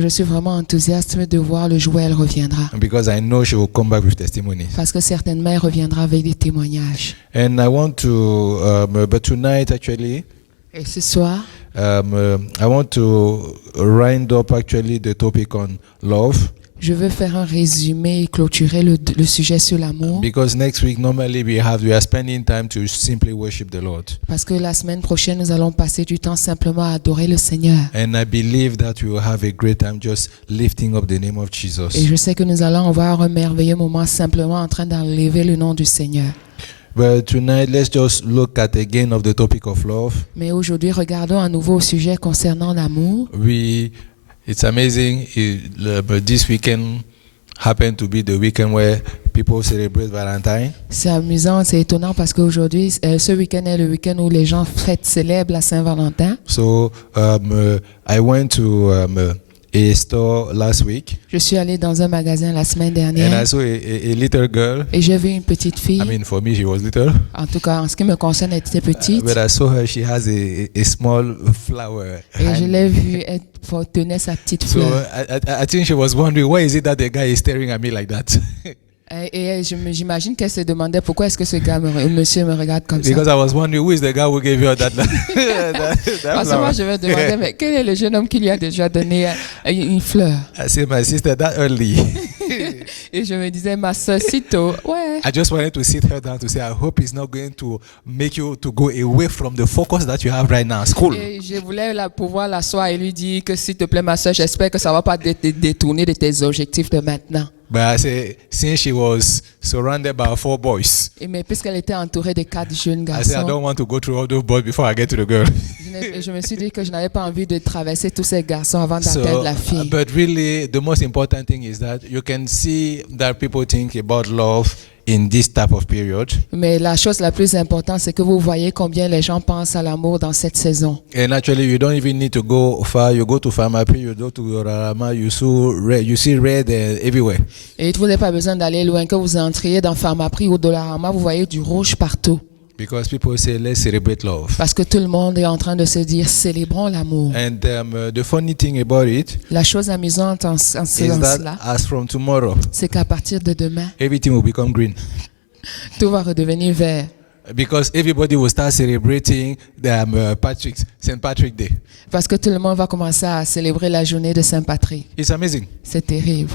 Je suis vraiment enthousiaste de voir le jour où elle reviendra. Because I know she will come back with testimonies. Parce que certainement elle reviendra avec des témoignages. And I want to, but tonight actually, Et ce soir, I want to round up actually the topic on love. je veux faire un résumé et clôturer le sujet sur l'amour. Because next week normally we are spending time to simply worship the Lord. Parce que la semaine prochaine, nous allons passer du temps simplement à adorer le Seigneur. And I believe that we will have a great time just lifting up the name of Jesus. Et je sais que nous allons avoir un merveilleux moment simplement en train d'enlever le nom du Seigneur. But tonight, let's just look at again of the topic of love. Mais aujourd'hui, regardons à nouveau au sujet concernant l'amour. It's amazing. But this weekend happened to be the weekend where people celebrate Valentine. C'est amusant, c'est étonnant parce qu'aujourd'hui, ce week-end est le week-end où les gens célèbrent la Saint-Valentin. So I went to a store last week. Je suis allé dans un magasin la semaine And dernière I saw a little girl. et j'ai vu une petite fille. I mean, for me, she was little. En tout cas, en ce qui me concerne, elle était petite. But I saw her. She has a small flower. Et je l'ai vue, elle tenait sa petite So fleur. I think she was wondering, why is it that the guy is staring at me like that? Et j'imagine qu'elle se demandait pourquoi est-ce que ce gars, monsieur me regarde comme ça. Because I was wondering, who is the guy who gave you that Parce que moi, je me demandais, mais quel est le jeune homme qui lui a déjà donné une fleur? I said, my sister, that early. Et je me disais, ma soeur, si tôt, ouais. I just wanted to sit her down to say, I hope it's not going to make you to go away from the focus that you have right now, school. Et je voulais pouvoir l'asseoir et lui dire que s'il te plaît, ma soeur, j'espère que ça ne va pas te détourner de tes objectifs de maintenant. But I said, since she was surrounded by 4 boys, Mais puisqu'elle était entourée de 4 jeunes I said, I garçons, don't want to go through all those boys before I get to the girl. je me suis dit que je n'avais pas envie de traverser tous ces garçons avant d'atteindre la fille. But really, the most important thing is that you can see that people think about love in this type of period. Mais la chose la plus importante, c'est que vous voyez combien les gens pensent à l'amour dans cette saison. And actually, you don't even need to go far. You go to Pharmaprix, you go to Rama, you see red everywhere. Et vous n'avez pas besoin d'aller loin. Que vous entriez dans Pharmaprix ou Dollarama, vous voyez du rouge partout. Because people say, let's celebrate love. Parce que tout le monde est en train de se dire, célébrons l'amour. And the funny thing about it La chose amusante en is cela, that as from tomorrow, c'est qu'à partir de demain, everything will become green. tout va redevenir vert. Because everybody will start celebrating the St. Patrick Day. Parce que tout le monde va commencer à célébrer la journée de Saint-Patrick. It's amazing. C'est terrible.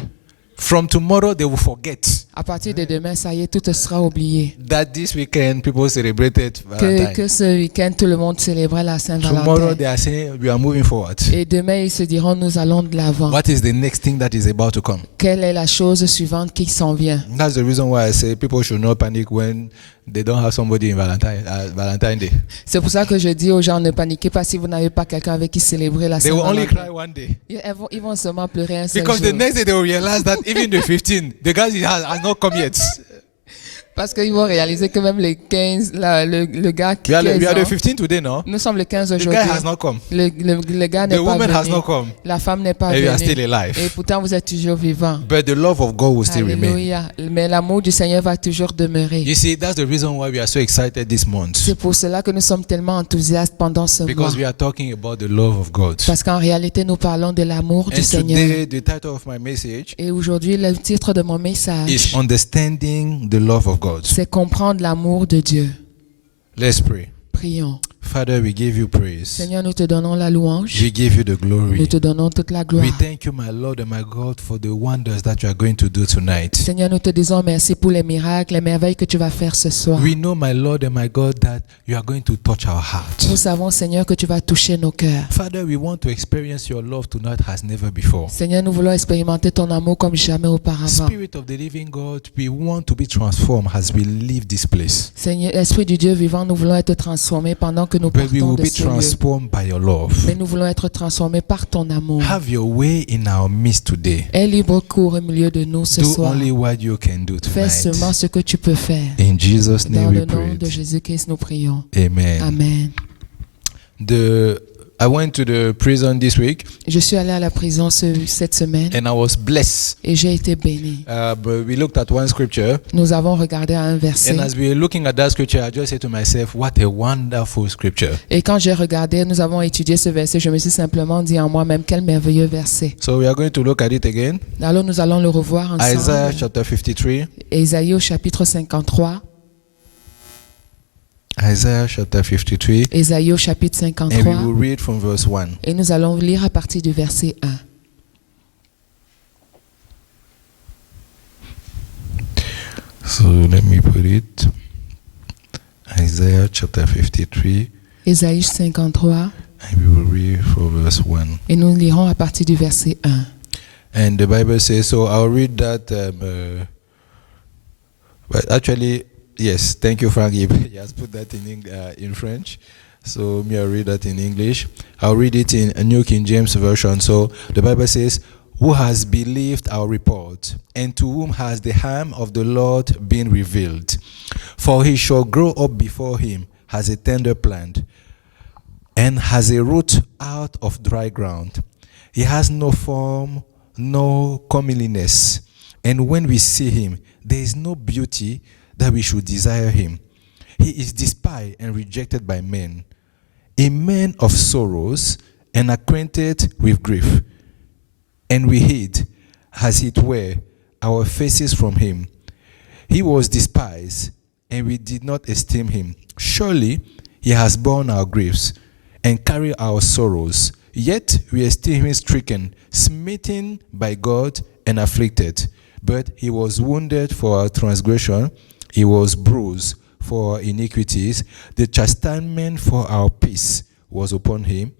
From tomorrow, they will forget À partir de demain, ça y est, tout sera oublié. that this weekend people celebrated Valentine. Que ce week-end, tout le monde célébrait la Tomorrow, Saint-Valentin. they are saying we are moving forward. Et demain, ils se diront, nous allons de l'avant. What is the next thing that is about to come? Quelle est la chose suivante qui s'en vient? That's the reason why I say people should not panic when they don't have somebody in Valentine Day. C'est pour ça que je dis aux gens, ne paniquez pas si vous n'avez pas quelqu'un avec qui célébrer la They will only Saint-Valentin. cry one day. Ils vont seulement pleurer un seul Because jour. the next day they will realize that even the 15, the guy has not come yet. Parce qu'ils vont réaliser que même le 15, le gars qui We are the 15 ans, 15 today, no? nous sommes le 15 The guy aujourd'hui. has not come. Le gars The n'est pas woman has venu. not come. La femme n'est pas And you are venue. still alive. Et pourtant, vous êtes toujours vivant. But the love of God will still remain. Alléluia. Mais l'amour du Seigneur va toujours demeurer. You see, that's the reason why we are so excited this month. C'est pour cela que nous sommes tellement enthousiastes pendant ce mois. Because we are talking about the love of God. Parce qu'en réalité, nous parlons de l'amour du And Seigneur. today, the title of my message Et aujourd'hui, le titre de mon message, is Understanding the Love of God. c'est comprendre l'amour de Dieu. Let's pray. Prions. Father, we give you praise. Seigneur, nous te donnons la louange. We give you the glory. Nous te donnons toute la gloire. We thank you, my Lord and my God, for the wonders that you are going to do tonight. Seigneur, nous te disons merci pour les miracles, les merveilles que tu vas faire ce soir. We know, my Lord and my God, that you are going to touch our heart. Nous savons, Seigneur, que tu vas toucher nos cœurs. Father, we want to experience your love tonight as never before. Seigneur, nous voulons expérimenter ton amour comme jamais auparavant. Spirit of the living God, we want to be transformed as we leave this place. Seigneur, Esprit du Dieu vivant, nous voulons être transformés pendant que nous But we partons will de be ce lieu. transformed by your love. Mais nous voulons être transformés par ton amour. Have your way in our midst today. Aie libre cours au milieu de nous ce Do soir. only what you can do Fais seulement tonight. ce que tu peux faire. In Jesus' Dans name we le nom pray. de Jésus-Christ, nous prions. Amen. Amen. The I went to the prison this week Je suis allé à la prison cette semaine and I was blessed. et j'ai été béni. But we looked at one scripture, Nous avons regardé à un verset. and as we were looking at that scripture, I just said to myself, what a wonderful scripture. Et quand j'ai regardé, nous avons étudié ce verset, je me suis simplement dit en moi-même, quel merveilleux verset. So we are going to look at it again. Alors nous allons le revoir Isaiah ensemble. chapter 53. Ésaïe au chapitre 53. Isaiah chapter 53. Ésaïe au chapitre And we 53. will read from verse 1. Et nous allons lire à partir du verset 1. So let me put it. Isaiah chapter 53. Ésaïe 53. And we will read from verse 1. Et nous lirons à partir du verset 1. And the Bible says, so I'll read that. But actually, yes, thank you, Frank. He has put that in French. So me, I'll read that in English. I'll read it in a New King James Version. So the Bible says, who has believed our report, and to whom has the hand of the Lord been revealed? For he shall grow up before him as a tender plant, and has a root out of dry ground. He has no form, no comeliness, and when we see him, there is no beauty that we should desire him. He is despised and rejected by men, a man of sorrows and acquainted with grief. And we hid, as it were, our faces from him. He was despised, and we did not esteem him. Surely he has borne our griefs and carried our sorrows. Yet we esteem him stricken, smitten by God, and afflicted. But he was wounded for our transgression, he was bruised for our iniquities. The chastisement for our peace was upon him,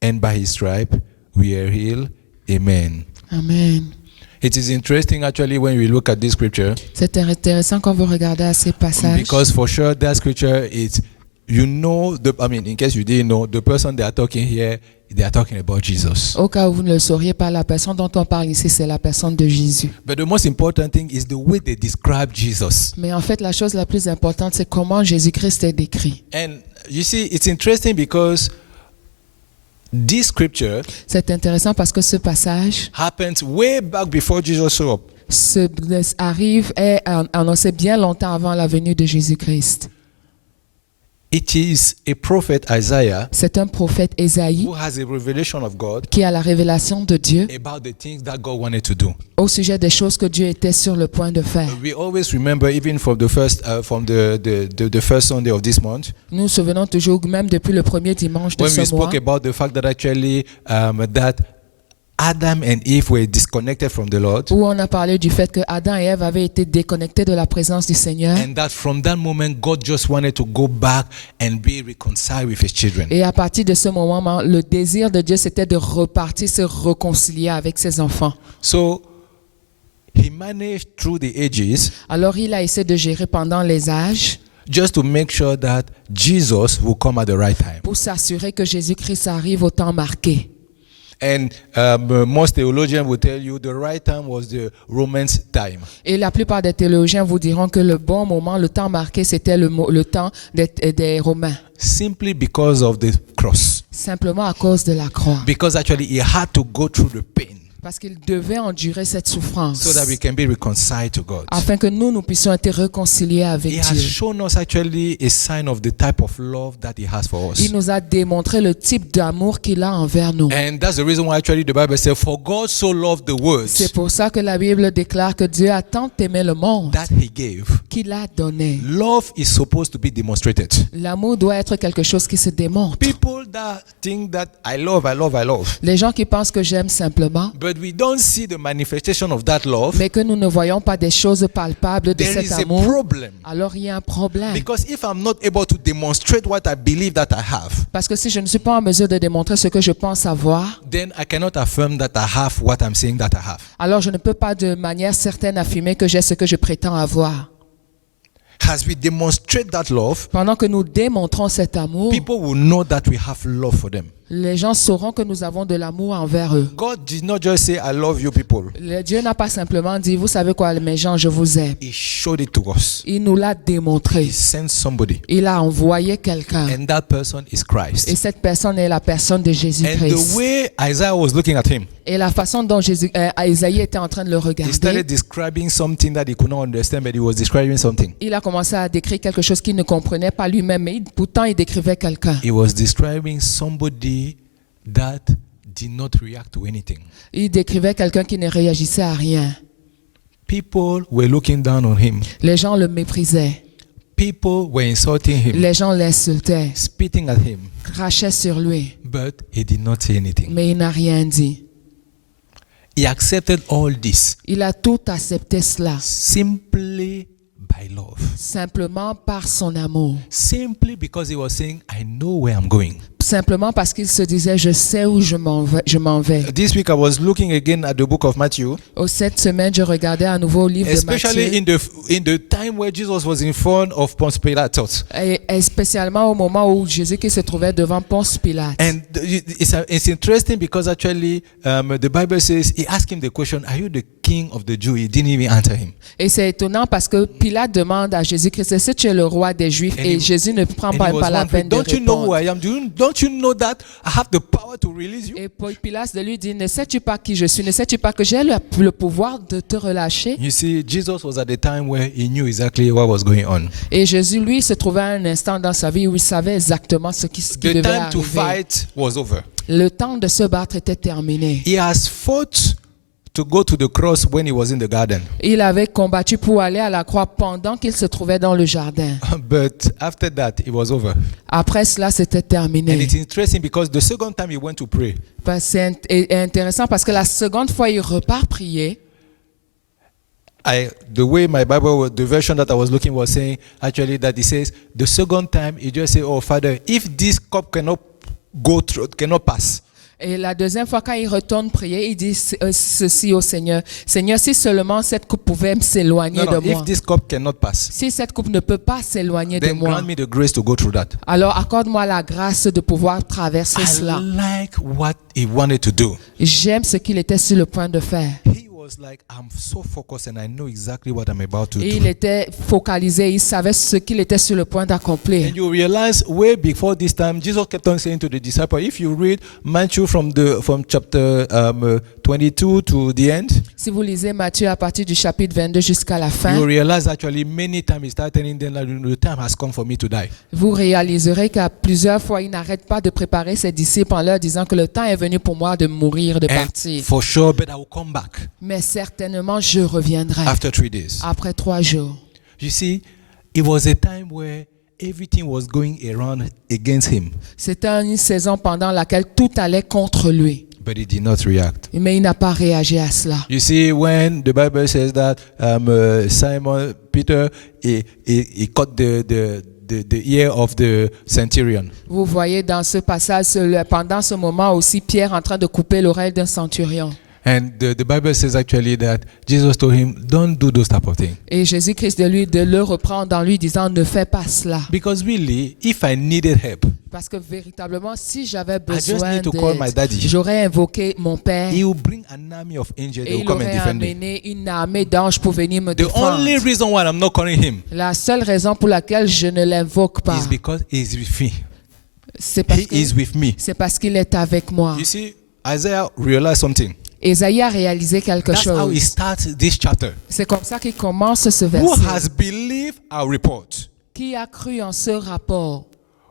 and by his stripe we are healed. Amen. Amen. It is interesting actually when we look at this scripture, C'est intéressant quand vous regardez à ces passages. because for sure that scripture is, in case you didn't know, the person they are talking here, they are talking about Jesus. Au cas où vous ne le sauriez pas, la personne dont on parle ici, c'est la personne de Jésus. But the most important thing is the way they describe Jesus. Mais en fait, la chose la plus importante, c'est comment Jésus-Christ est décrit. And you see, it's interesting because this scripture C'est intéressant parce que ce passage happens way back before Jesus showed up. arrive et annoncé bien longtemps avant la venue de Jésus-Christ. It is a prophet Isaiah C'est un prophète Ésaïe who has a revelation of God qui a la révélation de Dieu about the things that God wanted to do. au sujet des choses que Dieu était sur le point de faire. We always remember, even from the first Sunday of this month, Nous nous souvenons toujours, même depuis le premier dimanche de when we ce mois, spoke about the fact that actually that Adam and Eve were disconnected from the Lord, où on a parlé du fait que Adam et Ève avaient été déconnectés de la présence du Seigneur. and that from that moment God just wanted to go back and be reconciled with His children. Et à partir de ce moment, le désir de Dieu, c'était de repartir, se réconcilier avec ses enfants. So He managed through the ages Alors il a essayé de gérer pendant les âges just to make sure that Jesus will come at the right time. pour s'assurer que Jésus-Christ arrive au temps marqué. And most theologians will tell you the right time was the Romans time. Et la plupart des théologiens vous diront que le bon moment, le temps marqué, c'était le temps des Romains. Simply because of the cross. Simplement à cause de la croix. Because actually he had to go through the pain Parce qu'il devait endurer cette souffrance so that we can be reconciled to God. afin que nous puissions être réconciliés avec He has Dieu. shown us actually a sign of the type of love that he has for us. Il nous a démontré le type d'amour qu'il a envers nous. And that's the reason why actually the Bible says, for God so loved the world C'est pour ça que la Bible déclare que Dieu a tant aimé le monde that he gave. qu'il a donné. Love is supposed to be demonstrated. L'amour doit être quelque chose qui se démontre. People that think that I love. Les gens qui pensent que j'aime simplement, But we don't see the manifestation of that love. mais que nous ne voyons pas des choses palpables de There cet is a amour, problem. alors il y a un problème. Because if I'm not able to demonstrate what I believe that I have, Parce que si je ne suis pas en mesure de démontrer ce que je pense avoir, then I cannot affirm that I have what I'm saying that I have. alors je ne peux pas de manière certaine affirmer que j'ai ce que je prétends avoir. As we demonstrate that love, Pendant que nous démontrons cet amour, people will know that we have love for them. Les gens sauront que nous avons de l'amour envers eux. God did not just say, I love you people. Dieu n'a pas simplement dit, vous savez quoi, mes gens, je vous aime. He showed it to us. Il nous l'a démontré. He sent somebody. Il a envoyé quelqu'un. And that person is Christ. Et cette personne est la personne de And Jésus-Christ. the way Isaiah was looking at him, Et la façon dont Isaïe était en train de le he started regarder, describing something that he could not understand, but he was describing something. il a commencé à décrire quelque chose qu'il ne comprenait pas lui-même, mais pourtant il décrivait quelqu'un. He was describing somebody that did not react to anything. Il décrivait quelqu'un qui ne réagissait à rien. People were looking down on him. Les gens le méprisaient. People were insulting him, Les gens l'insultaient, spitting at him, crachaient sur lui, but he did not say anything. mais il n'a rien dit. He accepted all this Il a tout accepté cela, simply by love. simplement par son amour. Simply because he was saying, I know where I'm going. Simplement parce qu'il se disait, je sais où je m'en vais. This week I was looking again at the book of Matthew, Cette semaine, je regardais à nouveau le livre de especially Matthieu, in the time where Jesus was in front of Ponce Pilate. et spécialement au moment où Jésus qui se trouvait devant Ponce Pilate. And it's interesting because actually the Bible says he asked him the question, are you the king of the Jews? He didn't even answer him. Et c'est étonnant parce que Pilate demande à Jésus-Christ, est-ce que tu es le roi des Juifs? And Et he- Jésus ne prend And he pas was la wondering, peine de don't you know who répondre. I am? Don't you know that I have the power to release you? Et Pilate de lui dit, ne sais-tu pas qui je suis? Ne sais-tu pas que j'ai le pouvoir de te relâcher? You see, Jesus was at the time where he knew exactly what was going on. Et Jésus, lui, se trouvait à un instant dans sa vie où il savait exactement ce qui The devait time to arriver. fight was over. Le temps de se battre était terminé. He has fought to go to the cross when he was in the garden. Il avait combattu pour aller à la croix pendant qu'il se trouvait dans le jardin. But after that, it was over. Après cela, c'était And terminé. it's interesting because the second time he went to pray, C'est intéressant parce que la seconde fois, il repart prier. the way my Bible, the version that I was looking was saying actually that it says the second time he just said, "Oh Father, if this cup cannot go through, cannot pass, Et la deuxième fois, quand il retourne prier, il dit ceci au Seigneur. Seigneur, si seulement cette coupe pouvait s'éloigner no, de no, moi. if this cup cannot pass, Si cette coupe ne peut pas s'éloigner de then moi, grant me the grace to go through that." alors accorde-moi la grâce de pouvoir traverser I cela. like what he wanted to do. J'aime ce qu'il était sur le point de faire. He was like, I'm so focused and I know exactly what I'm about to Et do. il était focalisé, il savait ce qu'il était sur le point d'accomplir. And you realize way before this time, Jesus kept on saying to the disciples, if you read Matthew from chapter 22 to the end, Si vous lisez Matthieu à partir du chapitre 22 jusqu'à la fin, you realize actually many times he started telling them that the time has come for me to die. vous réaliserez qu'à plusieurs fois, il n'arrête pas de préparer ses disciples en leur disant que le temps est venu pour moi de mourir, de And partir. for sure, but I will come back Mais certainement, je reviendrai after 3 days. après 3 jours. You see, it was a time where everything was going around against him, C'était une saison pendant laquelle tout allait contre lui. but he did not react. Mais il n'a pas réagi à cela. You see, when the Bible says that Simon Peter he cut the ear of the centurion, Vous voyez dans ce passage, pendant ce moment aussi, Pierre en train de couper l'oreille d'un centurion. and the Bible says actually that Jesus told him, "Don't do those type of things." Et Jésus-Christ de le reprendre en lui disant, ne fais pas cela. Because really, if I needed help, Parce que véritablement, si j'avais just besoin need to call my d'aide, daddy. j'aurais invoqué mon père he will bring an army of angels. et They will il come and aurait defend me. amené une armée d'anges pour venir me The only défendre. reason why I'm not calling him La seule raison pour laquelle je ne l'invoque pas, is because he's with me. c'est parce He is with me. qu'il est avec moi. You see, Isaiah realized something. Ésaïe a réalisé quelque That's how he chose. starts this chapter. C'est comme ça qu'il commence ce Who verset. has believed our report? Qui a cru en ce rapport?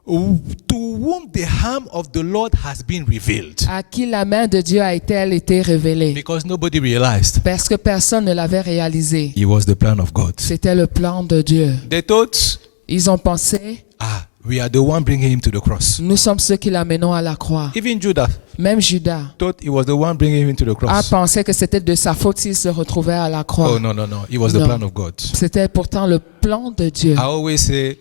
To whom the hand of the Lord has been revealed. À qui la main de Dieu a-t-elle été révélée? Because nobody realized Parce que personne ne l'avait réalisé. it was the plan of God. C'était le plan de Dieu. They thought, Ils ont pensé, we are the one bringing him to the cross. nous sommes ceux qui l'amenons à la croix. Even Judah Même Judas thought it was the one bringing him to the a cross. pensé que c'était de sa faute s'il se retrouvait à la croix. Oh, no. It was the No. plan of God. C'était pourtant le plan de Dieu. I always say,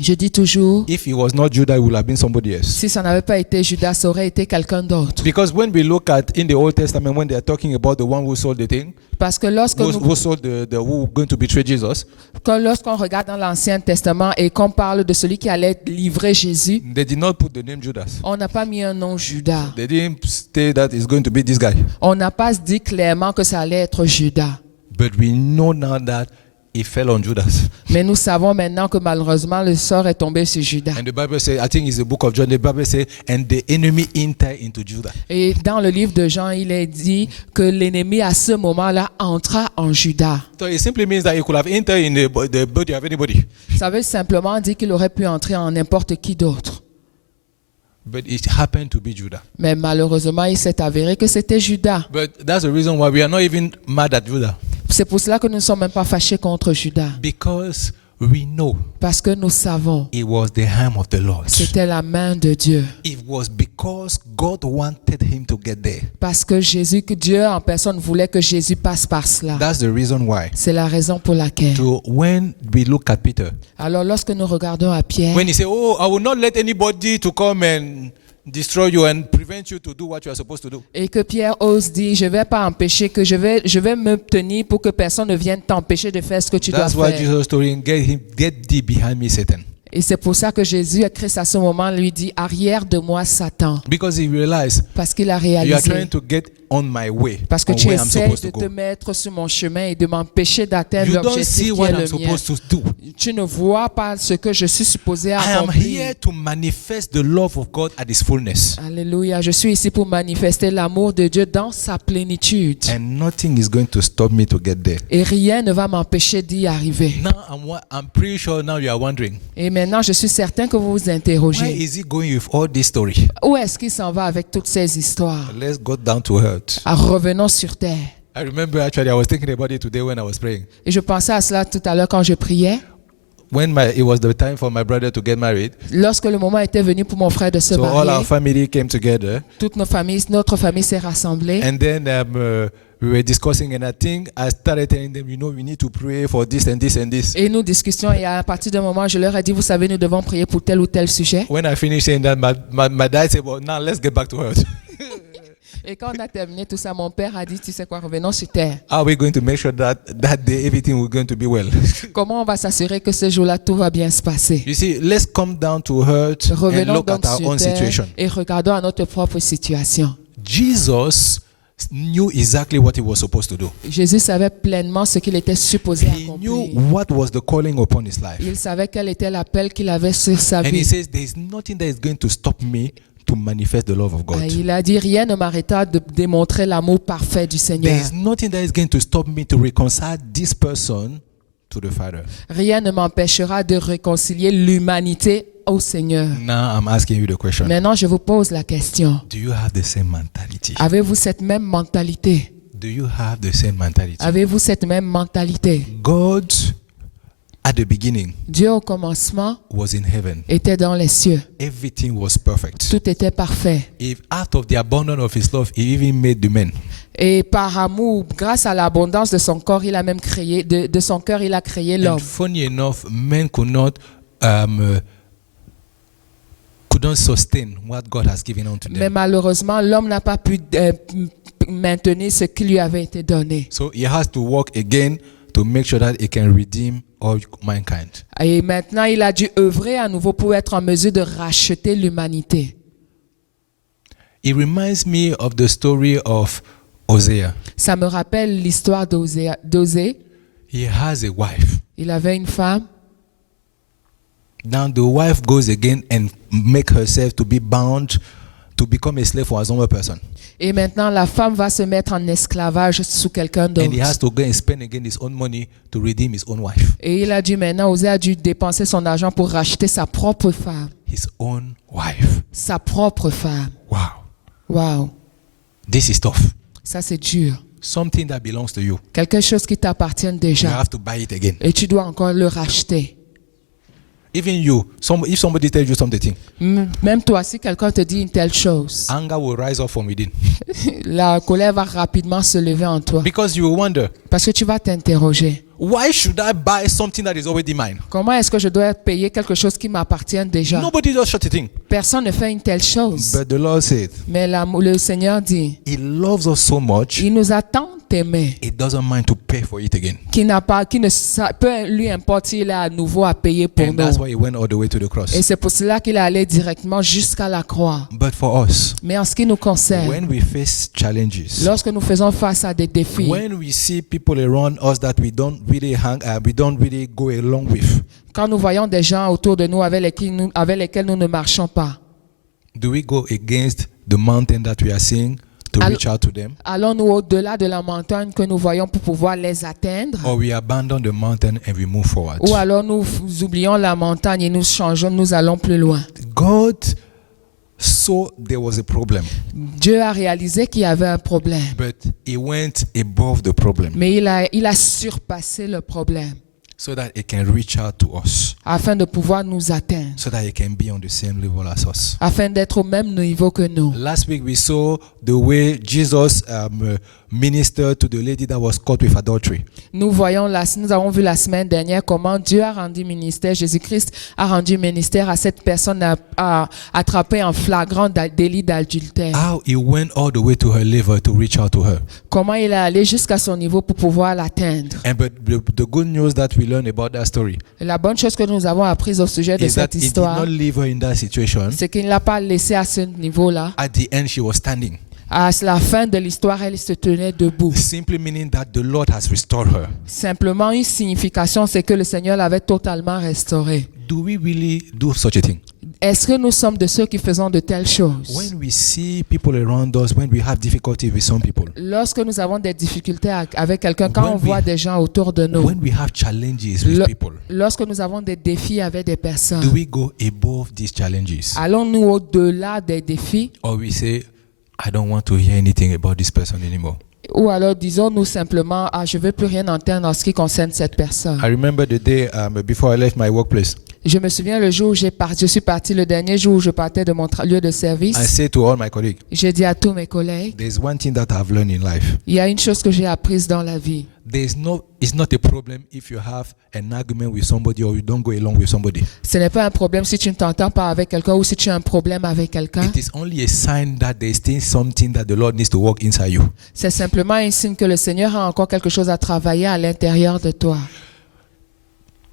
Je dis toujours, If it was not Judah, it would have been somebody else. si ça n'avait pas été Judas, ça aurait été quelqu'un d'autre. Because when we look at in the Old Testament, when they are talking about the one who sold the thing, Parce que who sold who going to betray Jesus, lorsqu'on regarde dans l'Ancien Testament et qu'on parle de celui qui allait livrer Jésus, they did not put the name Judas. on n'a pas mis un nom Judas. They didn't say that it's going to be this guy. On n'a pas dit clairement que ça allait être Judas. But we know now that it fell on Judas. Mais nous savons maintenant que malheureusement le sort est tombé sur Judas. And the Bible says, I think it's the book of John, the Bible says, and the enemy entered into Judah. Et dans le livre de Jean, il est dit que l'ennemi à ce moment-là entra en Judas. So it simply means that he could have entered in the body of anybody. Ça veut simplement dire qu'il aurait pu entrer en n'importe qui d'autre. But it happened to be Judah. Mais malheureusement, il s'est avéré que c'était Judas. But that's the reason why we are not even mad at Judah. C'est pour cela que nous ne sommes même pas fâchés contre Judas. Because we know Parce que nous savons it was the hand of the Lord. c'était la main de Dieu. It was because God wanted him to get there. Parce que Dieu en personne voulait que Jésus passe par cela. That's the reason why. C'est la raison pour laquelle. So when we look at Peter, Alors lorsque nous regardons à Pierre, when he said, "Oh, I will not let anybody to come and destroy you and prevent you to do what you are supposed to do." et que Pierre ose dire, je vais pas empêcher, que je vais me tenir pour que personne ne vienne t'empêcher de faire ce que tu dois That's why faire. Jesus told him, "Get thee behind me, Satan." Et c'est pour ça que Jésus à Christ à ce moment lui dit, arrière de moi Satan. Because he realized Parce qu'il a you are réalisé. trying to get on my way, Parce que on tu where I'm essaies supposed de to te go. mettre sur mon chemin et de m'empêcher d'atteindre You don't l'objectif see qui what est I'm le mien. supposed to do. Tu ne vois pas ce que je suis supposé I am accomplir. here to manifest the love of God at its fullness. Alléluia. Je suis ici pour manifester l'amour de Dieu dans sa plénitude. And nothing is going to stop me to get there. Et rien ne va m'empêcher d'y arriver. Now I'm pretty sure now you are wondering, Et maintenant, je suis certain que vous vous where interrogez. is he going with all this story? Où est-ce qu'il s'en va avec toutes ces histoires? Let's go down to earth. Revenons sur terre. I remember actually I was thinking about it today when I was praying. Et je pensais à cela tout à l'heure quand je priais. When it was the time for my brother to get married, Lorsque le moment était venu pour mon frère de se so all our marier, family came together, toute notre famille s'est rassemblée. and then we were discussing, and I think I started telling them, we need to pray for this and this and this. Et nous discutions et à partir d'un moment, je leur ai dit, vous savez, nous devons prier pour tel ou tel sujet. When I finished saying that, my dad said, "Well, now let's get back to earth. Et quand on a terminé tout ça, mon père a dit, tu sais quoi, revenons sur terre. How are we going to make sure that day everything will going to be well?" Comment on va s'assurer que ce jour-là, tout va bien se passer? You see, let's come down to earth and Revenons look donc at our sur own terre situation. et regardons à notre propre situation. Jesus knew exactly what he was supposed to do. Jésus savait pleinement ce qu'il était supposé He knew accomplir. what was the calling upon his life. Il savait quel était l'appel qu'il avait sur sa And he vie. says, there is nothing that is going to stop me to manifest the love of God. Il a dit, rien ne m'arrêta de démontrer l'amour parfait du Seigneur. There is nothing that is going to stop me to reconcile this person to the Father. Rien ne m'empêchera de réconcilier l'humanité au Seigneur. Now I'm asking you the question. Maintenant, je vous pose la question. Do you have the same mentality? Avez-vous cette même mentalité? Do you have the same mentality? Avez-vous cette même mentalité? God, at the beginning, Dieu au commencement was in heaven. était dans les cieux. Everything was perfect. Tout était parfait. If out of the abundance of his love, he even made the men. Et par amour, grâce à l'abondance de son corps, il a même créé, de son cœur, il a créé And l'homme. funny enough, men couldn't sustain what God has given unto Mais them. malheureusement, l'homme n'a pas pu maintenir ce qui lui avait été donné. So he has to work again to make sure that he can redeem all mankind. Et maintenant, il a dû œuvrer à nouveau pour être en mesure de racheter l'humanité. It reminds me of the story of Hosea. Ça me rappelle l'histoire d'Osée. He has a wife. Il avait une femme. Now the wife goes again and make herself to be bound to become a slave for another person. Et maintenant, la femme va se mettre en esclavage sous quelqu'un And he has d'autre. to go and spend again his own money to redeem his own wife. Et il a dû maintenant, Osée a dû dépenser son argent pour racheter sa propre femme. His own wife. Sa propre femme. Wow. Wow. This is tough. Ça, c'est dur. Something that belongs to you. Quelque chose qui t'appartient You déjà. have to buy it again. Et tu dois encore le racheter. Even you, if somebody tells you something, Même toi, si quelqu'un te dit une telle chose, anger will rise up from within. la colère va rapidement se lever en toi. Because you will wonder, Parce que tu vas t'interroger. Why should I buy something that is already mine? Comment est-ce que je dois payer quelque chose qui m'appartient déjà? Nobody does such a thing. Personne ne fait une telle chose. But the Lord said, Mais le Seigneur dit, He loves us so much, il nous a tant aimés He doesn't mind to pay for it again. peu lui importe s'il est à nouveau à payer pour And that's nous. why He went all the way to the cross. Et c'est pour cela qu'il est allé directement jusqu'à la croix. But for us, Mais en ce qui nous concerne, when we face challenges, lorsque nous faisons face à des défis, when we see people around us that we don't really go along with, quand nous voyons des gens autour de nous avec lesquels nous ne marchons pas, do we go against the mountain that we are seeing to reach out to them? allons-nous au-delà de la montagne que nous voyons pour pouvoir les atteindre? Or we abandon the mountain and we move forward? Ou alors nous oublions la montagne et nous allons plus loin? God saw there was a problem, Dieu a réalisé qu'il y avait un problème, but He went above the problem mais il a surpassé le problème so that He can reach out to us, afin de pouvoir nous atteindre, so that He can be on the same level as us. afin d'être au même niveau que nous. Last week we saw the way Jesus ministered to the lady that was caught with adultery. Nous avons vu la semaine dernière comment Dieu a rendu ministère, Jésus-Christ a rendu ministère à cette personne attrapée en flagrant délit d'adultère. How He went all the way to her level to reach out to her. Comment il est allé jusqu'à son niveau pour pouvoir l'atteindre. But the good news that we learn about that story Et la bonne chose que nous avons apprise au sujet de is that cette He did histoire, not leave her in that situation. c'est qu'il ne l'a pas laissé à ce niveau-là. At the end, she was standing, À la fin de l'histoire, elle se tenait debout. simply meaning that the Lord has restored her. Simplement, une signification, c'est que le Seigneur l'avait totalement restaurée. Do we really do such a thing? Est-ce que nous sommes de ceux qui faisons de telles choses? When we see people around us, when we have difficulty with some people, Lorsque nous avons des difficultés avec quelqu'un, quand When on voit des gens autour de nous, when we have challenges with Lo- people, lorsque nous avons des défis avec des do personnes, we go above these challenges? allons-nous au-delà des défis Or we say, I don't want to hear anything about this person anymore? ou alors disons-nous simplement, je ne veux plus rien entendre en ce qui concerne cette personne. I remember the day before I left my workplace. Je me souviens le jour où je suis parti, le dernier jour où je partais de mon lieu de I service, said to all my colleagues, j'ai dit à tous mes collègues, there's one thing that I've learned in life. il y a une chose que j'ai apprise dans la vie. It's not a problem if you have an argument with somebody or you don't go along with somebody. Ce n'est pas un problème si tu ne t'entends pas avec quelqu'un ou si tu as un problème avec quelqu'un. It is only a sign that there's still something that the Lord needs to work inside you. C'est simplement un signe que le Seigneur a encore quelque chose à travailler à l'intérieur de toi.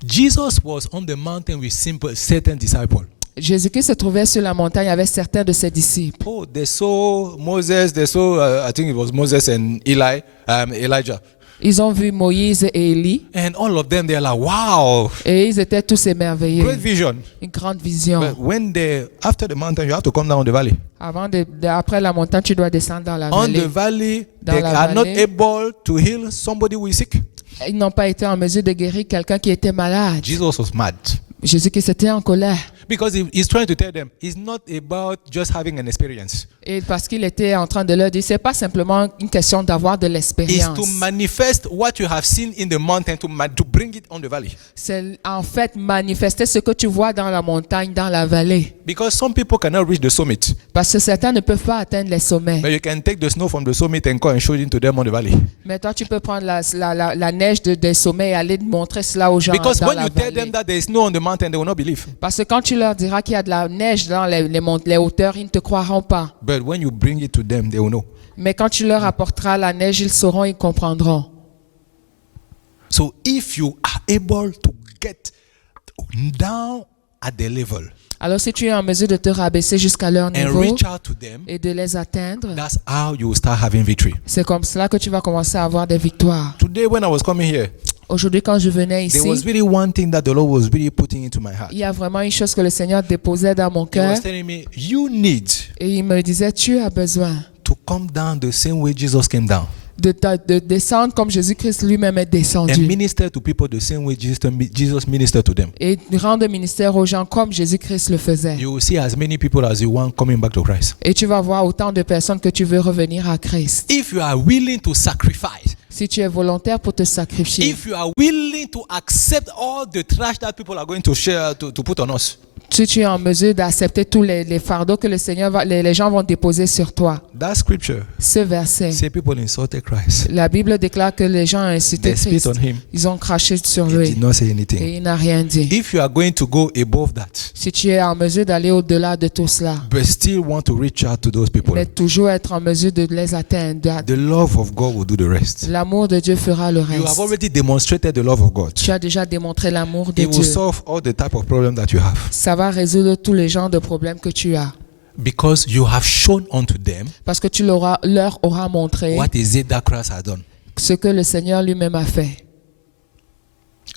Jesus was on the mountain with certain disciples. Jésus-Christ se trouvait sur la montagne avec certains de ses disciples. Oh, they saw Moses, I think it was Moses and Elijah. Ils ont vu Moïse et Élie And all of them, they're like, wow, et ils étaient tous émerveillés. great vision. Une grande vision. But after the mountain, you have to come down the valley. Après la montagne, tu dois descendre dans la On vallée. the valley, Dans they la are not vallée. able to heal somebody who is sick. Ils n'ont pas été en mesure de guérir quelqu'un qui était malade. Jesus was mad. Jésus-Christ était en colère. Because he's trying to tell them, it's not about just having an experience. Et parce qu'il était en train de leur dire, c'est pas simplement une question d'avoir de It's l'expérience. to manifest what you have seen in the mountain to bring it on the valley. C'est en fait manifester ce que tu vois dans la montagne, dans la vallée. Because some people cannot reach the summit. Parce que certains ne peuvent pas atteindre les sommets. But you can take the snow from the summit and come and show it to them on the valley. Mais toi, tu peux prendre la neige des sommets et aller montrer cela aux gens Because dans when la you tell them vallée. that there is snow on the mountain, they will not believe. Parce que quand tu leur diras qu'il y a de la neige dans les hauteurs, ils ne te croiront pas. But when you bring it to them, they will know. Mais quand tu leur apporteras la neige, ils sauront, ils comprendront. So if you are able to get down at their level Alors si tu es en mesure de te rabaisser jusqu'à leur and niveau reach out to them, et de les atteindre, that's how you will start having victory. c'est comme cela que tu vas commencer à avoir des victoires. Today when I was coming here, Aujourd'hui, quand je venais there was ici, really one thing that the Lord was really putting into my heart. il y a vraiment une chose que le Seigneur déposait dans mon He cœur was telling me, you need et il me disait, tu as besoin to come down the same way Jesus came down de descendre comme Jésus-Christ lui-même est and descendu minister to people the same way Jesus ministered to them. et rendre ministère aux gens comme Jésus-Christ le faisait. You will see as many people as you want coming back to Christ. Et tu vas voir autant de personnes que tu veux revenir à Christ. If you are willing to sacrifice, Si tu es volontaire pour te sacrifier, if you are willing to accept all the trash that people are going to share to put on us, si tu es en mesure d'accepter tous les fardeaux que le Seigneur les gens vont déposer sur toi, That scripture Ce verset, say people insulted Christ. la Bible déclare que les gens ont insulté They spit Christ. on him. Ils ont craché sur He lui did not say et anything. il n'a rien dit. If you are going to go above that, Si tu es en mesure d'aller au-delà de tout cela, but still want to reach out to those people, mais toujours être en mesure de les atteindre, the love of God will do the rest. l'amour de Dieu fera le You have reste. already demonstrated the love of God. Tu as déjà démontré l'amour de It will Dieu. solve all the type of problems that you have. Ça va résoudre tous les genres de problèmes que tu as. Because you have shown unto them Parce que tu leur auras montré what is it that Christ has done. ce que le Seigneur lui-même a fait.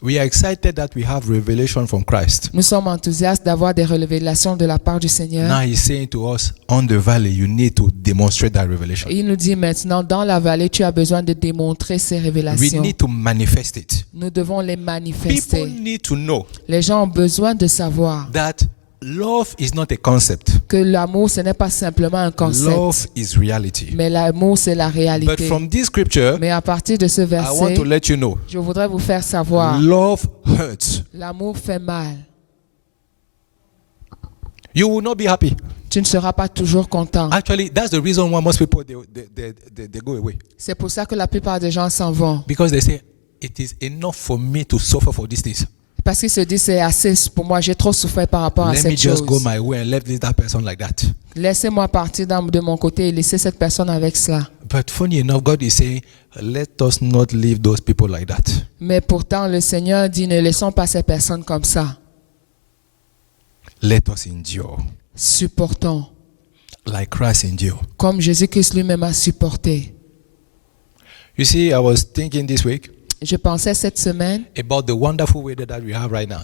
We are excited that we have revelation from Christ. Nous sommes enthousiastes d'avoir des révélations de la part du Seigneur. Now he's saying to us, on the valley, you need to demonstrate that revelation. Et il nous dit maintenant, dans la vallée, tu as besoin de démontrer ces We révélations. need to manifest it. Nous devons les People manifester. need to know Les gens ont besoin de savoir that love is not a concept. que l'amour, ce n'est pas simplement un concept, Love is reality. mais l'amour, c'est la But réalité. from this scripture, Mais à partir de ce I want verset, to let you know, je voudrais vous faire savoir, love hurts. l'amour fait mal. You will not be happy. Tu ne seras pas toujours content. Actually, that's the reason why most people, they go away. C'est pour ça que la plupart des gens s'en vont. Because they say, it is enough for me to suffer for these things. Parce qu'ils se disent, c'est assez pour moi, j'ai trop souffert par rapport à Let me cette just chose. go my way and leave that person like that. Laissez-moi partir de mon côté et laisser cette personne avec cela. But funny enough, God is saying, let us not leave those people like that. Mais pourtant, le Seigneur dit, ne laissons pas ces personnes comme ça. Let us endure Supportons, like Christ endured. comme Jésus-Christ lui-même a supporté. You see, I was thinking this week Je pensais cette semaine, about the wonderful weather that we have right now.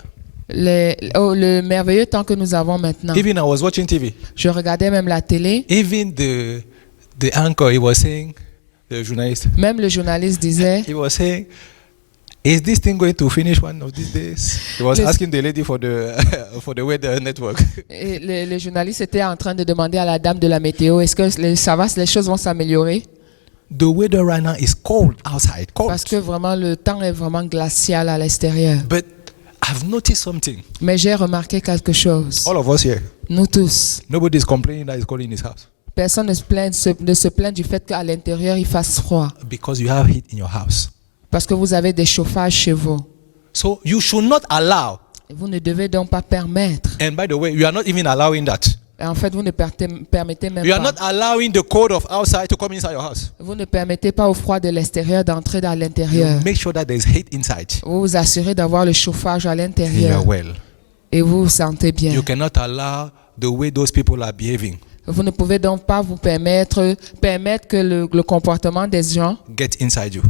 le merveilleux temps que nous avons maintenant. Even I was watching TV. Je regardais même la télé. Even the anchor, he was saying, the journalist, Même le journaliste disait, he was saying, is this thing going to finish one of these days? He was Yes. asking the lady for the for the weather network. et le journaliste était en train de demander à la dame de la météo, est-ce que les choses vont s'améliorer? The weather right now is cold outside, cold. Parce que vraiment, le temps est vraiment glacial à l'extérieur. But I've noticed something. Mais j'ai remarqué quelque chose. All of us here, Nous tous, nobody is complaining that it's cold in his house personne ne se plaint du fait qu'à l'intérieur, il fasse froid. because you have heat in your house. Parce que vous avez des chauffages chez vous. So you should not allow, Vous ne devez donc pas permettre. and by the way, you are not even allowing that. Et en fait, vous ne permettez même You are pas. not allowing the cold of outside to come inside your house. Vous ne permettez pas au froid de l'extérieur d'entrer dans You l'intérieur. make sure that there's heat inside Vous vous assurez d'avoir le chauffage à in l'intérieur your well. et vous vous sentez bien. You cannot allow the way those people are behaving Vous ne pouvez donc pas vous permettre que le comportement des gens get inside you.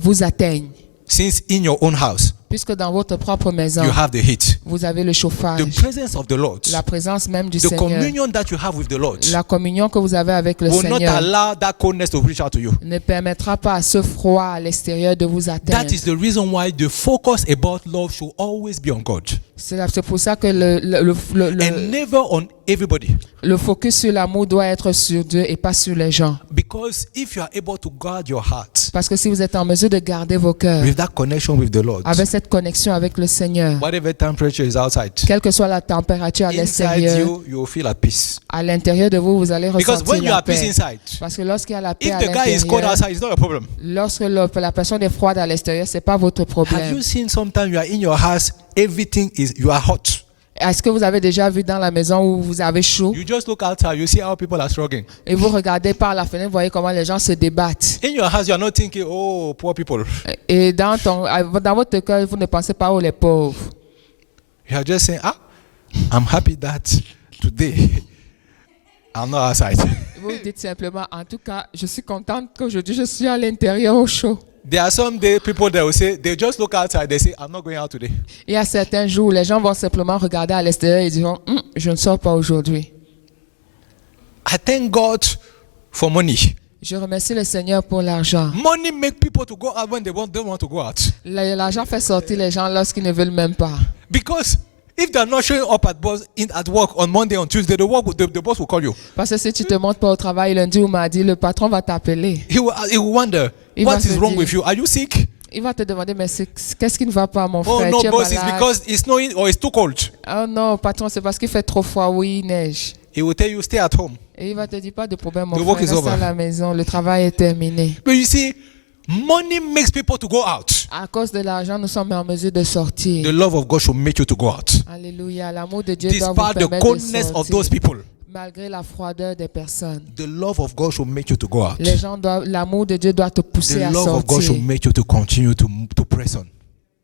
vous atteigne. Since in your own house, Puisque dans votre propre maison, you have the heat. vous avez le chauffage, The presence of the Lord, la présence même du the Seigneur, communion that you have with the Lord la communion que vous avez avec le will not Seigneur allow that coldness to reach out to you. ne permettra pas à ce froid à l'extérieur de vous atteindre. That is the reason why the focus about love should always be on God C'est pour ça que and never on everybody. le focus sur l'amour doit être sur Dieu et pas sur les gens. Because if you are able to guard your heart Parce que si vous êtes en mesure de garder vos cœurs with that connection with the Lord, avec cette connexion avec le Seigneur, whatever temperature is outside, quelle que soit la température à inside l'extérieur, you, you will feel at peace. à l'intérieur de vous, vous allez Because ressentir when you la are peace paix. inside, Parce que lorsqu'il y a la paix if à the guy is cold l'intérieur, outside, it's not a problem. lorsque la personne est froide à l'extérieur, c'est pas votre Have problème. you seen sometimes you are in your house, everything is, you are hot. Est-ce que vous avez déjà vu dans la maison où vous avez chaud You just look outside, you see how people are struggling. et vous regardez par la fenêtre, vous voyez comment les gens se débattent. In your house, you are not thinking, oh, poor people. Et dans votre cœur, vous ne pensez pas aux les pauvres. You are just saying, I'm happy that today I'm not outside. Vous dites simplement, en tout cas, je suis contente qu'aujourd'hui je suis à l'intérieur au chaud. There are some day people that will say, they just look outside, they say, I'm not going out today. Il y a certains jours où les gens vont simplement regarder à l'extérieur et diront, je ne sors pas aujourd'hui. I thank God for money. Je remercie le Seigneur pour l'argent. Money make people to go out when they don't want to go out. L'argent fait sortir les gens lorsqu'ils ne veulent même pas. Because if they're not showing up at work on Monday, on Tuesday, the boss will call you. Parce que si tu te montres pas au travail lundi ou mardi, le patron va t'appeler. He will wonder, Il va what is te wrong dire- with you? Are you sick? Il va te demander, mais qu'est-ce qui ne va pas, mon Oh frère? no, Tu es boss, it's malade. because it's snowing or it's too cold. Oh non, patron, c'est parce qu'il fait trop froid, oui, il neige. He will tell you, stay at home. Et il va te dire pas de problème, The mon work frère, is reste à over. la maison, le travail est terminé. But you see, money makes people to go out. À cause de l'argent, nous sommes en mesure de sortir. The love of God should make you to go out. Alléluia, l'amour de Dieu doit vous Despite the permettre de coldness of those sortir. people, Malgré la froideur des personnes. the love of God should make you to go out. Les gens doivent, l'amour de Dieu doit te pousser The à love of God should sortir. make you to continue to press on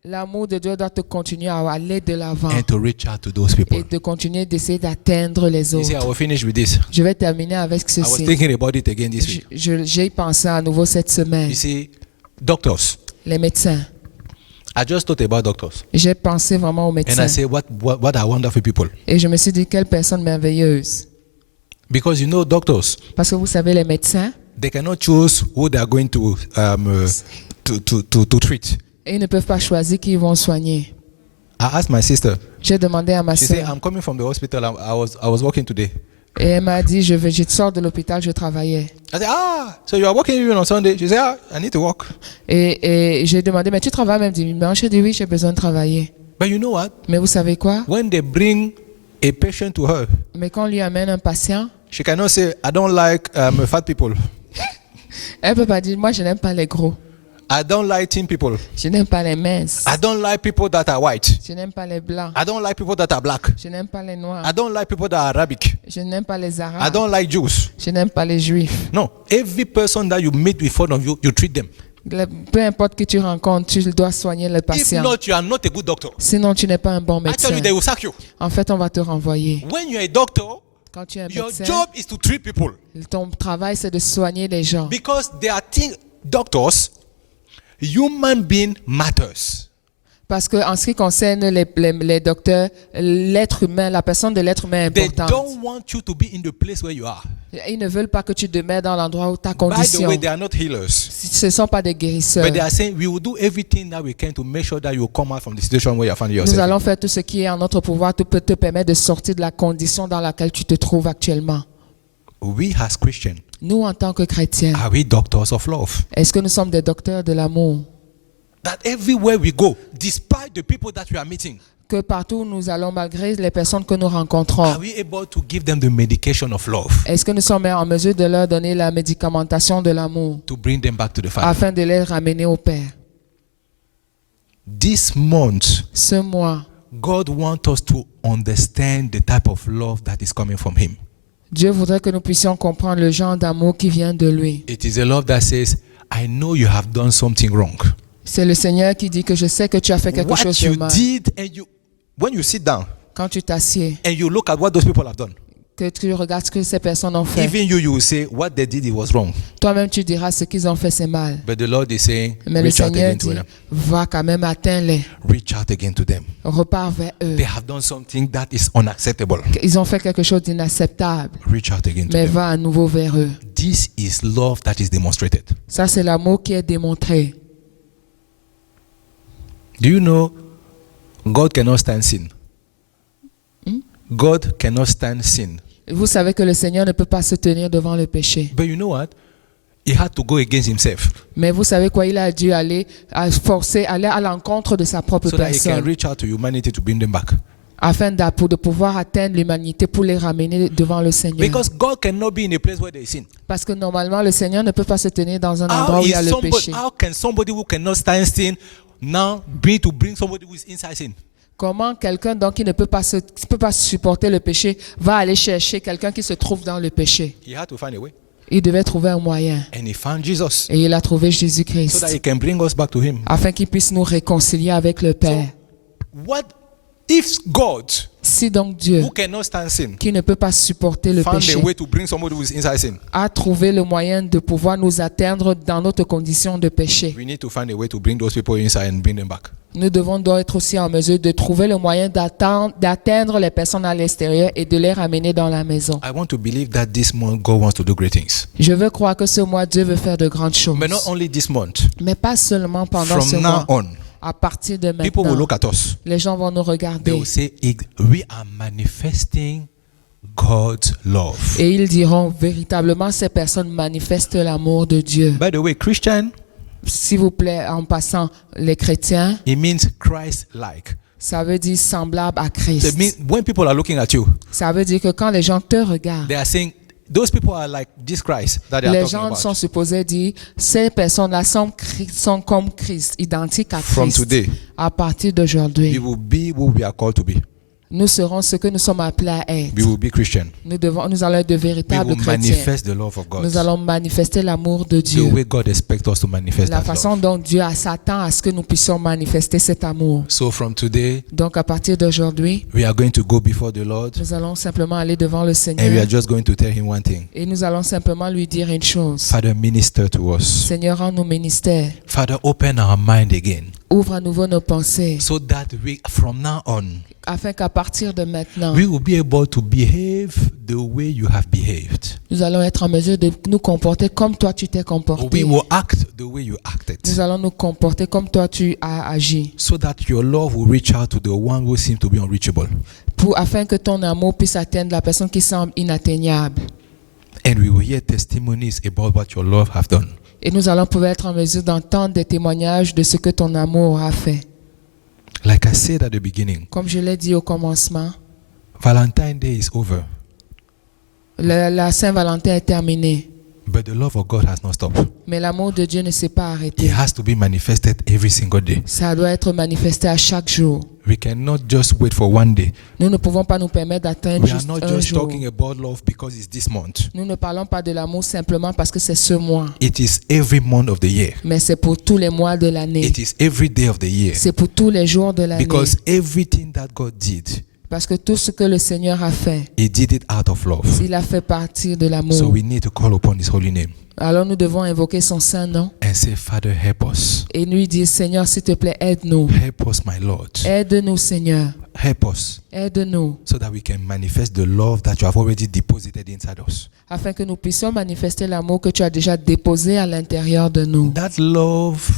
L'amour de Dieu doit te continuer à aller de l'avant and to reach out to those people. et de continuer d'essayer d'atteindre les You see, I autres. will finish with this. Je vais terminer avec I was ceci. thinking about it again this week. J'ai pensé à nouveau cette semaine. You see, doctors. Les médecins. I just thought about doctors. J'ai pensé vraiment aux And médecins. I say, what are wonderful people. Et je me suis dit, quelle personne merveilleuse. Because you know, doctors, Parce que vous savez, les médecins, they cannot choose who they are going to treat. ils ne peuvent pas choisir qui ils vont soigner. I asked my sister. J'ai demandé à ma She said, soeur. I'm coming from the hospital. I was working today. Et elle m'a dit, je sors de l'hôpital, je travaillais. I said, so you are working even on Sunday? She said, I need to work. Et j'ai demandé, mais tu travailles même dimanche? J'ai dit, oui, j'ai besoin de travailler. But you know what? Mais vous savez quoi? When they bring a patient to her, Mais quand on lui amène un patient, she cannot say, I don't like fat people. elle ne peut pas dire, moi, je n'aime pas les gros. I don't like thin people. Je n'aime pas les minces. I don't like people that are white. Je n'aime pas les blancs. I don't like people that are black. Je n'aime pas les noirs. I don't like people that are Arabic. Je n'aime pas les I arabes. don't like Jews. Je n'aime pas les juifs. No, every person that you meet in front of you, you treat them. Peu importe qui tu rencontres, tu dois soigner le If patient. not, you are not a good doctor. Sinon, tu n'es pas un bon Actually, médecin. they will sack you. En fait, on va te renvoyer. When you're a doctor, Quand tu es un your médecin, job is to treat people. ton travail, c'est de soigner les gens. Because there are doctors, human being matters. Parce qu'en ce qui concerne les docteurs, l'être humain, la personne de l'être humain est They importante. don't want you to be in the place where you are. Ils ne veulent pas que tu demeures dans l'endroit où ta By the condition. way, they are not healers. Ce ne sont pas des guérisseurs. But they are saying we will do everything that we can to make sure that you come out from the situation where you find Nous yourself. allons faire tout ce qui est en notre pouvoir pour te permettre de sortir de la condition dans laquelle tu te trouves actuellement. We as Christians, Nous, en tant que chrétiens, are we doctors of love? est-ce que nous sommes des docteurs de l'amour? That everywhere we go, despite the people that we are meeting, Que partout où nous allons, malgré les personnes que nous rencontrons, are we able to give them the medication of love est-ce que nous sommes en mesure de leur donner la médicamentation de l'amour to bring them back to the Father? afin de les ramener au Père? This month, Ce mois, God wants us to understand the type of love that is coming from Him. Dieu voudrait que nous puissions comprendre le genre d'amour qui vient de lui. It is a love that says, I know you have done something wrong. C'est le Seigneur qui dit que je sais que tu as fait quelque What chose de you mal. did, and when you sit down Quand tu t'assieds, and you look at what those people have done, que tu regardes ce que ces personnes ont fait, even you will say, what they did, it was wrong. toi-même tu diras ce qu'ils ont fait, c'est mal. But the Lord is saying, Mais le reach out Seigneur again to dit, them. va quand même atteindre-les, Reach out again to them. repars vers eux. They have done something that is unacceptable. Ils ont fait quelque chose d'inacceptable, Reach out again to mais them. va à nouveau vers eux. This is love that is demonstrated. Ça, c'est l'amour qui est démontré. Do you know God cannot stand sin? God cannot stand sin. Vous savez que le Seigneur ne peut pas se tenir devant le péché. But you know what? He had to go against himself Mais vous savez quoi? Il a dû aller aller à l'encontre de sa propre so that he can personne reach out to humanity to bring them back. afin de pouvoir atteindre l'humanité pour les ramener devant le Seigneur. Because God cannot be in a place where there is sin. Parce que normalement, le Seigneur ne peut pas se tenir dans un endroit où il y a le péché. How can somebody who cannot stand sin now bring somebody who is inside sin? Comment quelqu'un donc qui ne peut pas supporter le péché va aller chercher quelqu'un qui se trouve dans le péché? He had to find a way. Il devait trouver un moyen. And he found Jesus Et il a trouvé so Jésus-Christ that he can bring us back to him. afin qu'il puisse nous réconcilier avec le Père. What if God, Si donc Dieu, who cannot stand sin, qui ne peut pas supporter le found péché, a way to bring somebody who is inside sin? a trouvé le moyen de pouvoir nous atteindre dans notre condition de péché, We need to find a way to bring those people inside and bring them back. nous devons être aussi en mesure de trouver le moyen d'atteindre les personnes à l'extérieur et de les ramener dans la maison. I want to believe that this month God wants to do great things. Je veux croire que ce mois, Dieu veut faire de grandes choses. But not only this month. Mais pas seulement pendant ce From now mois. on, À partir de people will maintenant, look at us. les gens vont nous They regarder will say, we are manifesting God's love. et ils diront véritablement ces personnes manifestent l'amour de Dieu. By the way, Christian, S'il vous plaît, en passant, les chrétiens, it means Christ-like. ça veut dire semblable à So it Christ. means when people are looking at you, Ça veut dire que quand les gens te regardent, they are saying, those people are like this Christ that they are Les talking gens about. sont supposés dire, ces personnes-là sont comme Christ, identiques à From Christ. today, À partir we d'aujourd'hui, will be who we are called to be. nous serons ce que nous sommes appelés à être. We will be Christian. Nous allons être de We véritables will chrétiens. manifest the love of God. Nous allons manifester l'amour de The Dieu. way God expects us to manifest La that façon love. dont Dieu s'attend à ce que nous puissions manifester cet amour. So from today, Donc à partir d'aujourd'hui, we are going to go before the Lord nous allons simplement aller devant le and we Seigneur are just going to tell him one thing. et nous allons simplement lui dire une chose. Father, minister to us. Seigneur, rends nos ministères. Father, open our mind again Ouvre à nouveau nos pensées so that we, from now on, afin qu'à partir de maintenant, we will be able to behave the way you have behaved. nous allons être en mesure de nous comporter comme toi tu t'es We comporté. will act the way you acted. Nous allons nous comporter comme toi tu as agi. So that your love will reach out to the one who seems to be unreachable. Afin que ton amour puisse atteindre la personne qui semble inatteignable. And we will hear testimonies about what your love have done. Et nous allons pouvoir être en mesure d'entendre des témoignages de ce que ton amour a fait. Like I said at the beginning, Comme je l'ai dit au commencement, Valentine's Day is over, la Saint-Valentin est terminée. but the love of God has not stopped. Mais l'amour de Dieu ne s'est pas It arrêté. has to be manifested every single day. Ça doit être manifesté à chaque jour. We cannot just wait for one day. Nous ne pouvons pas nous permettre d'atteindre We are juste not un just jour. talking about love because it's this month. Nous ne parlons pas de l'amour simplement parce que c'est ce mois. It is every month of the year. Mais c'est pour tous les mois de l'année. It is every day of the year. C'est pour tous les jours de l'année. Because everything that God did, Parce que tout ce que le Seigneur a fait, He did it out of love. il a fait partie de So l'amour. we need to call upon His holy name Alors nous devons invoquer son saint nom and say, Father, help us. et lui dire, Seigneur, s'il te plaît, aide-nous. Help us, my Lord. Aide-nous, Seigneur. Help us Aide-nous. so that we can manifest the love that you have already deposited inside us. Afin que nous puissions manifester l'amour que tu as déjà déposé à l'intérieur de nous. That love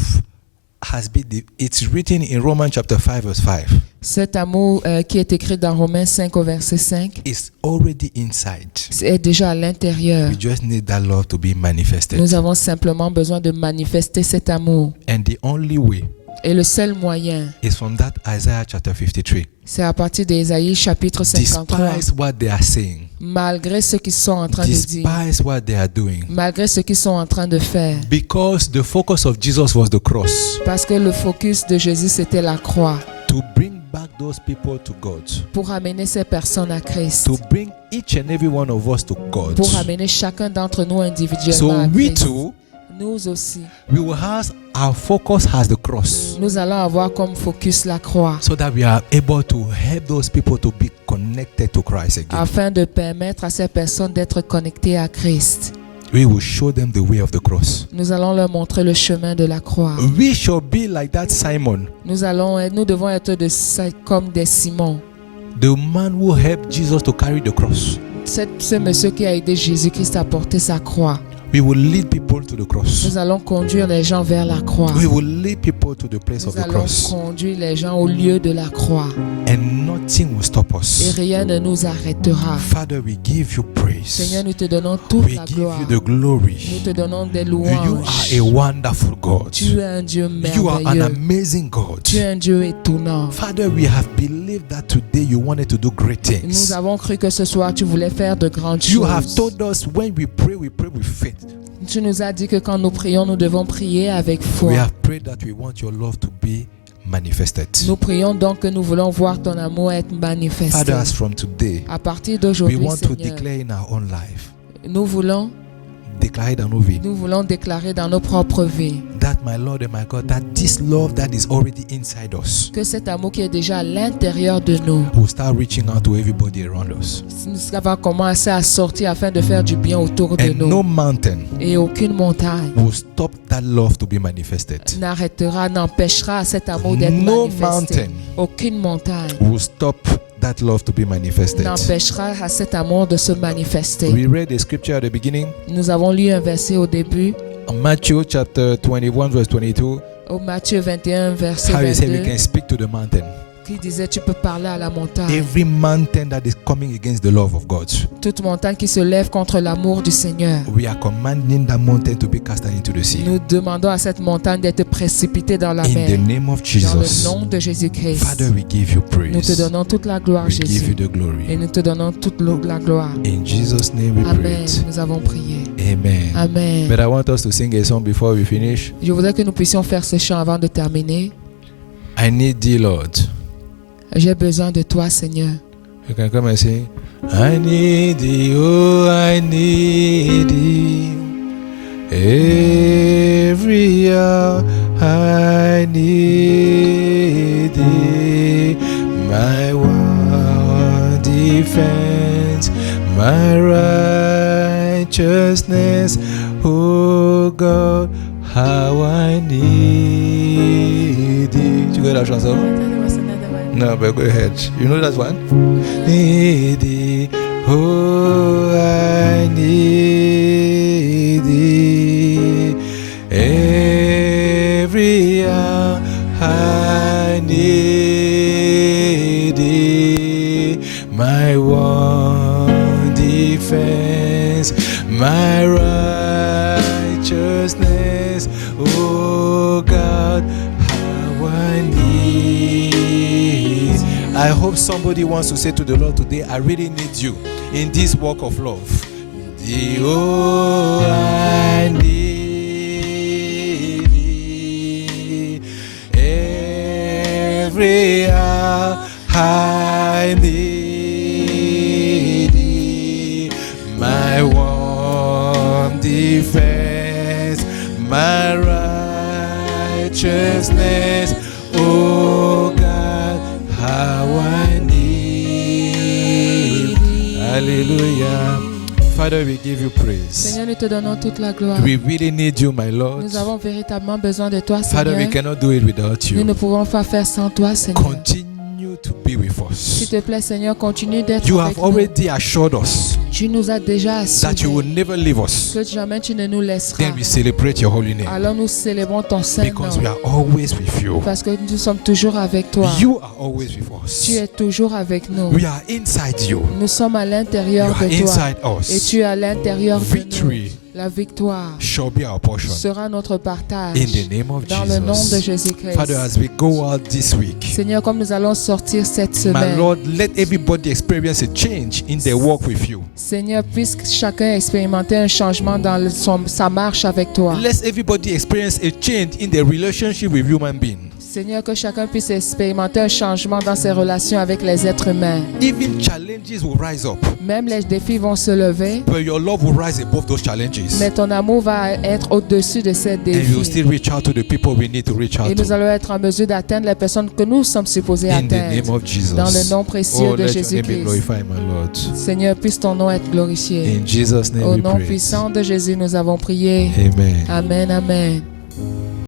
has been, it's written in Romans chapter 5 verse 5. Cet amour qui est écrit dans Romains 5 au verset 5 It's already inside. est déjà à l'intérieur. We just need that love to be manifested. Nous avons simplement besoin de manifester cet amour. And the only way Et le seul moyen, is from that Isaiah chapter 53. c'est à partir d'Ésaïe chapitre 53. Despise what they are saying. Malgré ce qu'ils sont en train de dire, Despise what they are doing. malgré ce qu'ils sont en train de faire. Because the focus of Jesus was the cross. Parce que le focus de Jésus, c'était la croix. To bring back those people to God. Pour amener ces personnes à Christ. To bring each and every one of us to God. Pour amener chacun d'entre nous individuellement So à we Christ. too, Nous aussi, we will have our focus has the cross. nous allons avoir comme focus la croix. So that we are able to help those people to be connected to Christ again. Afin de permettre à ces personnes d'être connectées à Christ. We will show them the way of the cross. Nous allons leur montrer le chemin de la croix. We shall be like that Simon, Nous devons être comme des Simons. the man who helped Jesus to carry the cross. Ce monsieur qui a aidé Jésus-Christ à porter sa croix. We will lead people to the cross. Nous allons conduire les gens vers la croix. We will lead people to the place of Nous the allons cross. conduire les gens au lieu de la croix. And nothing will stop Et us. rien ne nous arrêtera. Father, we give you praise. Seigneur, nous te donnons toute We la give gloire. you the Nous glory. te donnons des You are louanges. a wonderful God. Tu es un Dieu You are an merveilleux. amazing God. Tu es un Dieu étonnant. Father, we have believed that today you wanted to do great Nous things. avons cru que ce soir, tu voulais faire de grandes You have choses. told us when we pray with faith. Tu nous as dit que quand nous prions, nous devons prier avec We foi. have prayed that we want your love to be manifested. Nous prions donc que nous voulons voir ton amour être manifesté. Father, as from today, À partir we d'aujourd'hui, want to Seigneur, declare in our own life, nous voulons declare dans nos vies, déclarer dans nos propres vies that my Lord and my God, that this love that is already inside us que cet amour qui est déjà à l'intérieur de nous, will start reaching out to everybody around us. ça va commencer à sortir afin de faire du bien autour de And nous. no mountain Et aucune montagne will stop that love to be manifested. n'empêchera cet amour d'être No manifesté. mountain Aucune montagne will stop that love to be manifested. n'empêchera à cet amour de se manifester. We read the scripture at the beginning, Nous avons lu un verset au début, Matthew chapter 21 verse 22, au Matthieu 21, verset how he said we 22, can speak to the mountain. qui disait tu peux parler à la montagne. Every mountain that is coming against the love of God, Toute montagne qui se lève contre l'amour du Seigneur. we are commanding that mountain to be cast into the sea. Nous demandons à cette montagne d'être précipitée dans la In the mer. name of Dans le Jesus. nom de Jésus-Christ. Father, we give you Nous te praise. donnons toute la gloire, We give you Jésus. the Et glory. nous te donnons toute la gloire. In Jesus' name we Amen. pray. Nous avons prié. Amen. Amen. But I want us to sing a song before we finish. Je voudrais que nous puissions faire ce chant avant de terminer. I need thee, Lord. J'ai besoin de toi, Seigneur. You can come and sing. I need thee, oh, I need thee. Every hour I need thee. My one defense, my righteousness. Oh God, how I need thee. Tu connais la chanson? No, but go ahead. You know that one? Need thee, oh, I need thee. Every hour I need thee. My one defense, my righteousness. Oh God, how I need. I hope somebody wants to say to the Lord today, I really need you in this walk of love. The oh, I need thee. Every hour I need thee. My one defense, my righteousness. Oh God, how I need. Hallelujah. Father, we give you praise. Seigneur, nous te donnons toute la gloire. We really need you, my Lord. Nous avons véritablement besoin de toi, Father, we Seigneur. cannot do it without Nous ne you. pouvons pas faire sans toi, Seigneur. Continue to be with S'il us. te plaît, Seigneur, continue d'être You avec have nous. already assured us Tu nous as déjà that you will assuré never leave us. que jamais tu ne nous laisseras. Then we celebrate your holy name Alors nous célébrons ton saint because we nom. are always with you. Parce que nous sommes toujours avec toi. You are always with Tu us. es toujours avec nous. We are inside you. Nous sommes à You l'intérieur are de toi. inside Et us. tu es à l'intérieur de nous. Victory La victoire shall be our portion. sera notre partage. In the name of Dans le nom de Jesus. Jésus-Christ. Father, as we go out this week, Seigneur, comme nous allons sortir cette my semaine, Lord, let everybody experience a change in their walk with you. Seigneur, puisque chacun expérimenter un changement dans sa marche avec toi. Let everybody experience a change in their relationship with human beings. Seigneur, que chacun puisse expérimenter un changement dans ses relations avec les êtres humains. Even challenges will rise up, Même les défis vont se lever, but your love will rise above those challenges. mais ton amour va être au-dessus de ces And you will défis. still reach out to the people we need to reach Et out nous to. allons être en mesure d'atteindre les personnes que nous sommes supposés In the name atteindre. of Jesus. Dans le nom précieux Oh, de let your name be Jésus-Christ. glorified, my Lord. Seigneur, puisse ton nom être glorifié. In Jesus' name Au we nom pray. puissant de Jésus, nous avons prié. Amen. Amen, amen.